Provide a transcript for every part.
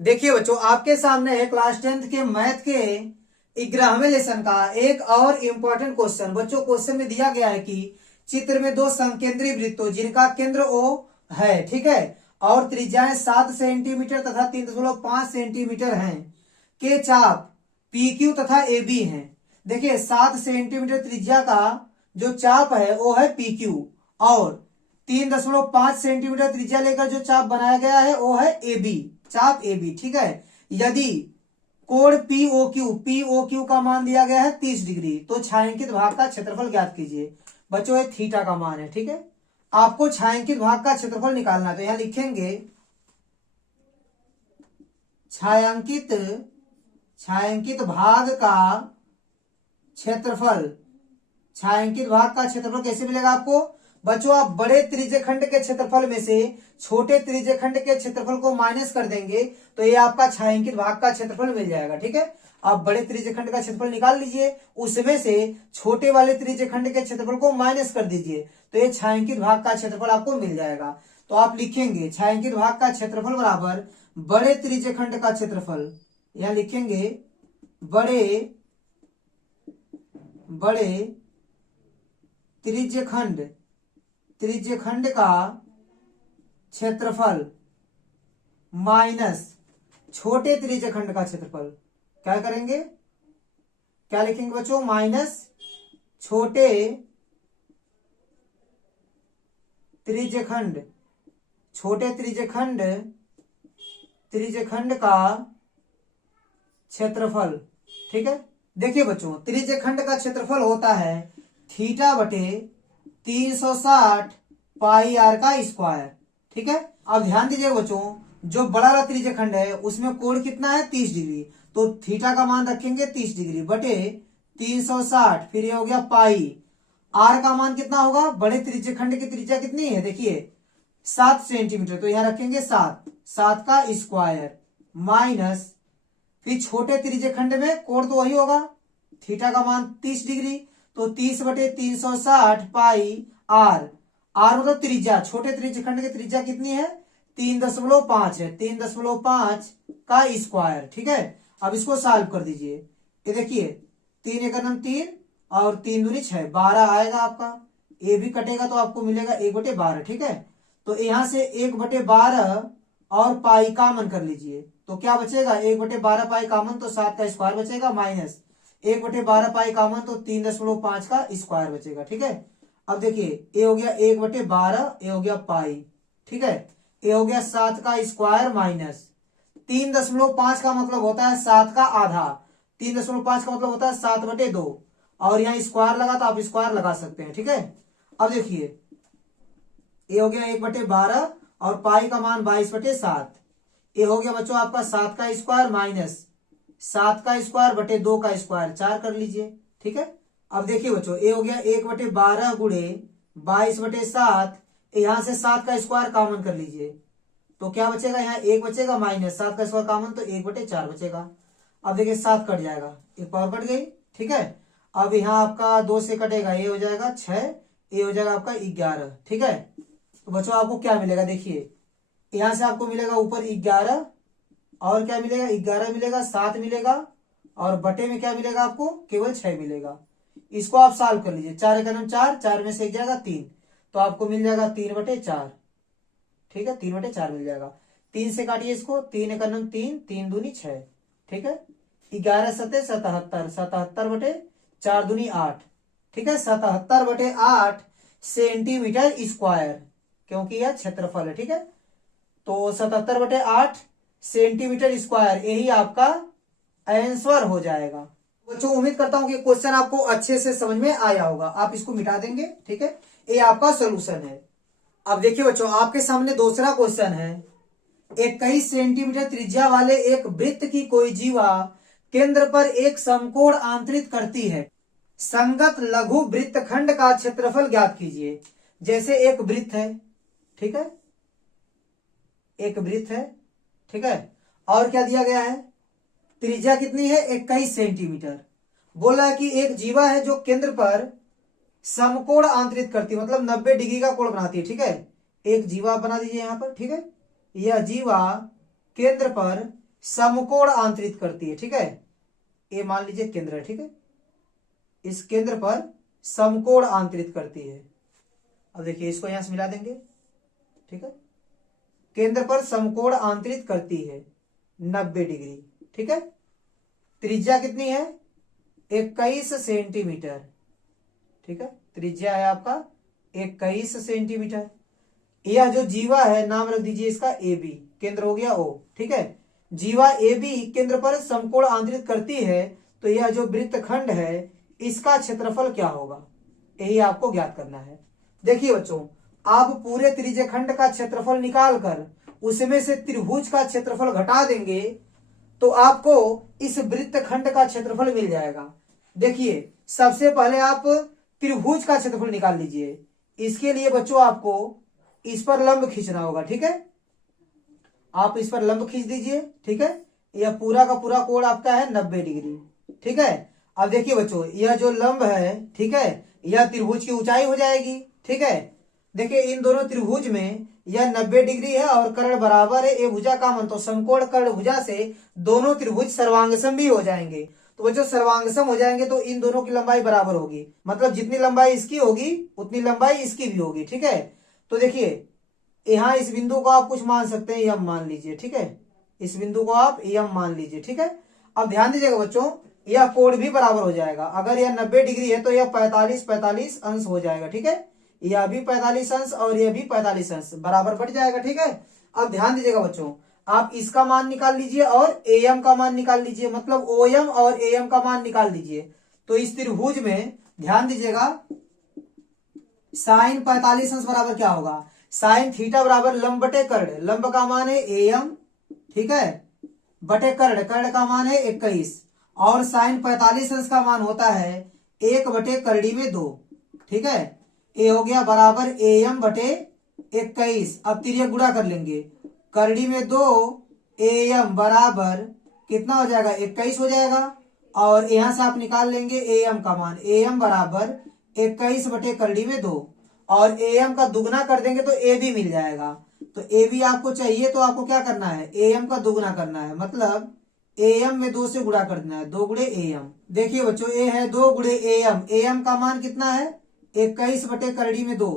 देखिए बच्चों, आपके सामने है क्लास 10th के मैथ के 11वें लेसन का एक और इम्पोर्टेंट क्वेश्चन। बच्चों, क्वेश्चन में दिया गया है कि चित्र में दो समकेंद्री वृत्तों जिनका केंद्र O है, ठीक है, और त्रिज्याएं 7 सेंटीमीटर तथा 3.5 सेंटीमीटर हैं, के चाप PQ तथा AB हैं। देखिए, 7 सेंटीमीटर त्रिज्या का जो चाप है वो है PQ, और 3.5 सेंटीमीटर त्रिज्या लेकर जो चाप बनाया गया है वो है AB, चाप AB, ठीक है। यदि कोण पीओक्यू का मान दिया गया है 30 डिग्री, तो छायांकित भाग का क्षेत्रफल ज्ञात कीजिए। बच्चों, ये थीटा का मान है, ठीक है। आपको छायांकित भाग का क्षेत्रफल निकालना है, तो यहां लिखेंगे छायांकित भाग का क्षेत्रफल। छायांकित भाग का क्षेत्रफल कैसे मिलेगा आपको? बच्चों, आप बड़े त्रिज्यखंड के क्षेत्रफल में से छोटे त्रिज्यखंड के क्षेत्रफल को माइनस कर देंगे तो ये आपका छायांकित भाग का क्षेत्रफल मिल जाएगा, ठीक है। आप बड़े त्रिज्यखंड का क्षेत्रफल निकाल लीजिए, उसमें से छोटे वाले त्रिज्यखंड के क्षेत्रफल को माइनस कर दीजिए, तो ये छायांकित भाग का क्षेत्रफल आपको मिल जाएगा। तो आप लिखेंगे छायांकित भाग का क्षेत्रफल बराबर बड़े त्रिज्यखंड का क्षेत्रफल। यहां लिखेंगे बड़े त्रिज्यखंड का क्षेत्रफल माइनस छोटे त्रिज्यखंड का क्षेत्रफल। क्या करेंगे, क्या लिखेंगे बच्चों? माइनस छोटे त्रिज्यखंड का क्षेत्रफल, ठीक है। देखिए बच्चों, त्रिज्यखंड का क्षेत्रफल होता है थीटा बटे 360 पाई आर का स्क्वायर, ठीक है। अब ध्यान दीजिए बच्चों, जो बड़ा वाला त्रिज्यखंड है उसमें कोण कितना है? 30 डिग्री, तो थीटा का मान रखेंगे 30 डिग्री बटे 360, फिर ये हो गया पाई। आर का मान कितना होगा? बड़े त्रिज्यखंड की त्रिज्या कितनी है? देखिए 7 सेंटीमीटर, तो यहां रखेंगे 7 का स्क्वायर माइनस, फिर छोटे त्रिज्यखंड में कोण तो वही होगा, थीटा का मान 30 डिग्री, तो 30 बटे 360 पाई आर। आर मतलब त्रिज्या, छोटे त्रिज्यखंड की त्रिज्या कितनी है? 3.5 है, 3.5 का स्क्वायर, ठीक है। अब इसको सॉल्व कर दीजिए। ये देखिए 3 एकम 3 और 3 दूनी 6, 12 आएगा आपका। ए भी कटेगा तो आपको मिलेगा 1/12, ठीक है। तो यहां से 1/12 और पाई कॉमन कर लीजिए, तो क्या बचेगा? 1/12 पाई कॉमन, तो 7 का स्क्वायर बचेगा, माइनस 1/12 पाई कॉमन, तो 3.5 का स्क्वायर बचेगा, ठीक है। अब देखिए, ए हो गया 1/12, ए हो गया पाई, ठीक है। ए हो गया 7 का स्क्वायर माइनस 3.5 का मतलब होता है 7 का आधा, 3.5 का मतलब होता है 7/2, और यहाँ स्क्वायर लगा तो आप स्क्वायर लगा सकते हैं, ठीक है। अब देखिए, ए हो गया 1/12 और पाई का मान 22/7। ये हो गया बच्चों आपका 7 का स्क्वायर माइनस 7 का स्क्वायर बटे 2 का स्क्वायर, 4 कर लीजिए, ठीक है। अब देखिए बच्चों, ये हो गया 1/12 गुणे 22/7, यहां से 7 का स्क्वायर कॉमन कर लीजिए, तो क्या बचेगा? यहाँ 1 बचेगा माइनस 7 का स्क्वायर कॉमन, तो 1/4 बचेगा। अब देखिए 7 कट जाएगा, एक पावर कट गई, ठीक है। अब यहाँ आपका 2 से कटेगा, ये हो जाएगा 6, ये हो जाएगा आपका 11, ठीक है। तो बच्चों आपको क्या मिलेगा? देखिए यहां से आपको मिलेगा ऊपर 11, और क्या मिलेगा? 11 मिलेगा, 7 मिलेगा, और बटे में क्या मिलेगा आपको? केवल 6 मिलेगा। इसको आप सॉल्व कर लीजिए, 4 एकम 4, 4 में से एक जाएगा 3, तो आपको मिल जाएगा 3/4, ठीक है, 3/4 मिल जाएगा। 3 से काटिए इसको, 3 एकम 3, 3 दूनी 6, ठीक है। 11 सते 77, 77/4 दूनी 8, ठीक है, 77/8 सेंटीमीटर स्क्वायर, क्योंकि यह क्षेत्रफल है, ठीक है। तो 77/8 सेंटीमीटर स्क्वायर, यही आपका आंसर हो जाएगा। बच्चों, उम्मीद करता हूं कि क्वेश्चन आपको अच्छे से समझ में आया होगा। आप इसको मिटा देंगे, ठीक है, ये आपका सोल्यूशन है। अब देखिए बच्चों, आपके सामने दूसरा क्वेश्चन है। 21 सेंटीमीटर त्रिज्या वाले एक वृत्त की कोई जीवा केंद्र पर एक समकोण आंतरित करती है, संगत लघु वृत्तखंड का क्षेत्रफल ज्ञात कीजिए। जैसे एक वृत्त है, ठीक है, एक वृत्त है, ठीक है, और क्या दिया गया है? त्रिज्या कितनी है? 21 सेंटीमीटर। बोला है कि एक जीवा है जो केंद्र पर समकोण आंतरित करती है, मतलब 90 डिग्री का कोण बनाती है, ठीक है। एक जीवा बना दीजिए यहां पर, ठीक है। यह जीवा केंद्र पर समकोण आंतरित करती है, ठीक है। ये मान लीजिए केंद्र है, ठीक है। इस केंद्र पर समकोण आंतरित करती है। अब देखिए इसको यहां से मिला देंगे, ठीक है। केंद्र पर समकोण आंतरित करती है 90 डिग्री, ठीक है। त्रिज्या कितनी है? 21 सेंटीमीटर, ठीक है। त्रिज्या है आपका 21 सेंटीमीटर। यह जो जीवा है नाम रख दीजिए इसका ए बी, केंद्र हो गया ओ, ठीक है। जीवा ए बी केंद्र पर समकोण आंतरित करती है, तो यह जो वृत्तखंड है इसका क्षेत्रफल क्या होगा, यही आपको ज्ञात करना है। देखिए बच्चों, आप पूरे त्रिज्यखंड का क्षेत्रफल निकालकर उसमें से त्रिभुज का क्षेत्रफल घटा देंगे तो आपको इस वृत्तखंड का क्षेत्रफल मिल जाएगा। देखिए सबसे पहले आप त्रिभुज का क्षेत्रफल निकाल लीजिए। इसके लिए बच्चों आपको इस पर लंब खींचना होगा, ठीक है। आप इस पर लंब खींच दीजिए, ठीक है। यह पूरा का पूरा कोण आपका है 90 डिग्री, ठीक है। अब देखिए बच्चों, यह जो लंब है, ठीक है, यह त्रिभुज की ऊंचाई हो जाएगी, ठीक है। देखिए इन दोनों त्रिभुज में यह 90 डिग्री है और कर्ण बराबर है ए भुजा का मन, तो समकोण कर्ण भुजा से दोनों त्रिभुज सर्वांगसम भी हो जाएंगे। तो बच्चों सर्वांगसम हो जाएंगे तो इन दोनों की लंबाई बराबर होगी, मतलब जितनी लंबाई इसकी होगी उतनी लंबाई इसकी भी होगी, ठीक है। तो देखिए यहाँ इस बिंदु को आप कुछ मान सकते हैं, यम मान लीजिए, ठीक है। इस बिंदु को आप यम मान लीजिए, ठीक है। अब ध्यान दीजिएगा बच्चों, यह कोण भी बराबर हो जाएगा। अगर यह 90 डिग्री है तो यह 45 अंश हो जाएगा, ठीक है। यह भी 45 अंश और यह भी 45 अंश बराबर बढ़ जाएगा, ठीक है। अब ध्यान दीजिएगा बच्चों, आप इसका मान निकाल लीजिए और एम का मान निकाल लीजिए, मतलब ओएम और एम का मान निकाल लीजिए। तो इस त्रिभुज में ध्यान दीजिएगा साइन 45 अंश बराबर क्या होगा, साइन थीटा बराबर लंब बटे कर्ण, लंब का मान है एम, ठीक है, बटे कर्ण, कर्ण का मान है 21 और साइन 45 अंश का मान होता है 1 बटे करड़ी में 2, ठीक है। ए हो गया बराबर एम बटे 21। अब तिर्यक गुणा कर लेंगे, करड़ी में 2 एम बराबर कितना हो जाएगा 21 हो जाएगा और यहां से आप निकाल लेंगे एम का मान, एम बराबर 21 बटे करड़ी में 2 और एम का दुगना कर देंगे तो ए भी मिल जाएगा। तो ए भी आपको चाहिए तो आपको क्या करना है, एम का दुगना करना है, मतलब एम में 2 से गुणा कर देना है, 2 गुणे एम। देखिए बच्चों ए है 2 गुणे एम, एम का मान कितना है 21 बटे करड़ी में 2,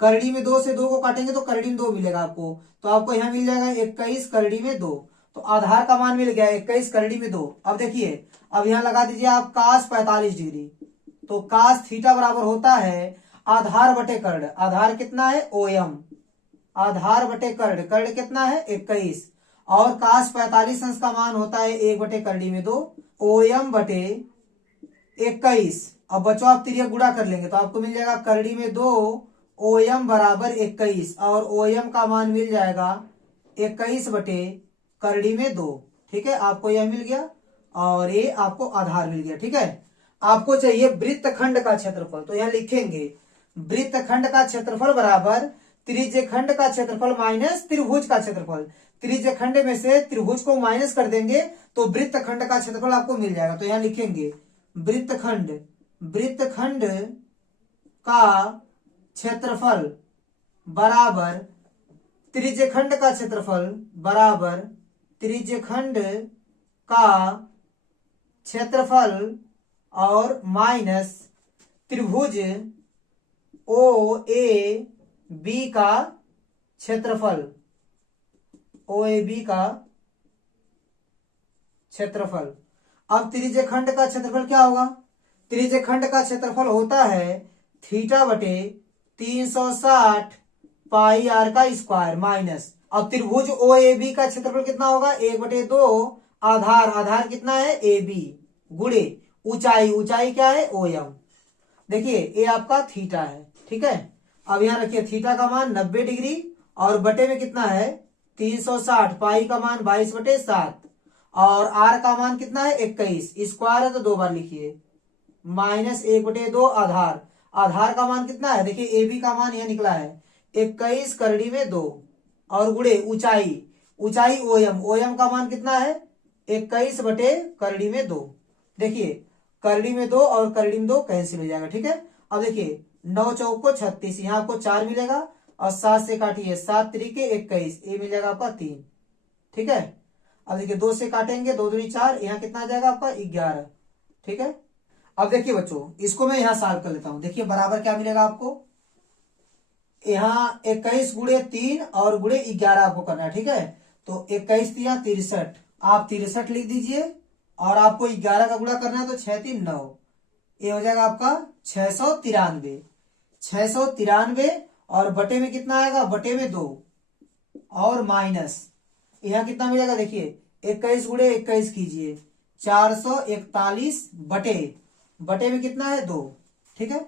करड़ी में 2 से 2 को काटेंगे तो करड़ी में 2 मिलेगा आपको, तो आपको यहाँ मिल जाएगा 21 करड़ी में 2। तो आधार का मान मिल गया 21 करड़ी में 2। अब देखिए अब यहाँ लगा दीजिए आप कास 45 डिग्री, तो कास थीटा बराबर होता है आधार बटे कर्ण, आधार कितना है ओएम, आधार बटे कर्ण, कर्ण कितना है 21 और कास 45 अंश का मान होता है 1 बटे करड़ी में 2, ओएम बटे 21। अब बच्चों आप तिर्यक गुणा कर लेंगे तो आपको मिल जाएगा करड़ी में 2 ओएम बराबर 21 और ओएम का मान मिल जाएगा 21 बटे करड़ी में 2, ठीक है। आपको यह मिल गया और ये आपको आधार मिल गया, ठीक है। आपको चाहिए वृत्तखंड का क्षेत्रफल, तो यहां लिखेंगे वृत्तखंड का क्षेत्रफल बराबर त्रिज्यखंड का क्षेत्रफल माइनस त्रिभुज का क्षेत्रफल। त्रिज्यखंड में से त्रिभुज को माइनस कर देंगे तो वृत्तखंड का क्षेत्रफल आपको मिल जाएगा। तो यहां लिखेंगे वृत्तखंड, वृत्तखंड का क्षेत्रफल बराबर त्रिज्यखंड का क्षेत्रफल बराबर त्रिज्यखंड का क्षेत्रफल और माइनस त्रिभुज ओ ए बी का क्षेत्रफल, ओ ए बी का क्षेत्रफल। अब त्रिज्यखंड का क्षेत्रफल क्या होगा, त्रिज्यखंड का क्षेत्रफल होता है थीटा बटे 360 पाई आर का स्क्वायर माइनस, अब त्रिभुज ओ ए बी का क्षेत्रफल कितना होगा 1 बटे 2 आधार, आधार कितना है ए बी गुणे ऊंचाई, ऊंचाई क्या है ओ एम। देखिए ये आपका थीटा है, ठीक है। अब यहां रखिए थीटा का मान 90 डिग्री और बटे में कितना है 360, पाई का मान 22 बटे 7 और आर का मान कितना है 21, स्क्वायर है तो 2 बार लिखिए, माइनस 1 बटे 2 आधार, आधार का मान कितना है देखिए ए बी का मान यह निकला है 21 करड़ी में 2 और गुणे ऊंचाई, ऊंचाई ओएम, ओएम का मान कितना है 21 बटे करड़ी में 2। देखिए करड़ी में 2 और करड़ी में 2 कैंसिल हो जाएगा, ठीक है। अब देखिए 9 चौक को 36, यहाँ आपको 4 मिलेगा और 7 से काटिए 7 त्रिके 21, ये मिलेगा आपका 3, ठीक है। अब देखिए 2 से काटेंगे, 2 दूनी 4, यहाँ कितना आ जाएगा आपका 11। ठीक है, अब देखिए बच्चों इसको मैं यहाँ सॉल्व कर लेता हूं। देखिए बराबर क्या मिलेगा आपको, यहाँ 21 गुणे 3 और गुणे 11 आपको करना है। ठीक है, तो 21 दिया 63, आप 63 लिख दीजिए और आपको 11 का गुणा करना है तो 6 3 9, ये हो जाएगा आपका 693। 693 और बटे में कितना आएगा, बटे में 2 और माइनस यहाँ कितना मिलेगा, देखिए 21 गुणे 21 कीजिए 441 बटे में कितना है 2। ठीक है,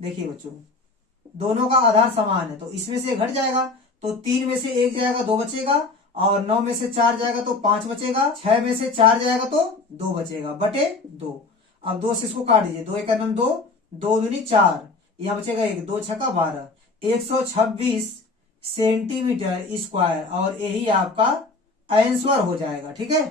देखिए बच्चों दोनों का आधार समान है तो इसमें से घट जाएगा, तो 3 में से 1 जाएगा 2 बचेगा, और 9 में से 4 जाएगा तो 5 बचेगा, 6 में से 4 जाएगा तो 2 बचेगा, बटे 2। अब 2 से इसको काट दीजिए, 2 एक 2, 2 दूनी 4, यहाँ बचेगा 1, 2 छक्का 12, 126 सेंटीमीटर स्क्वायर, और यही आपका आंसर हो जाएगा। ठीक है।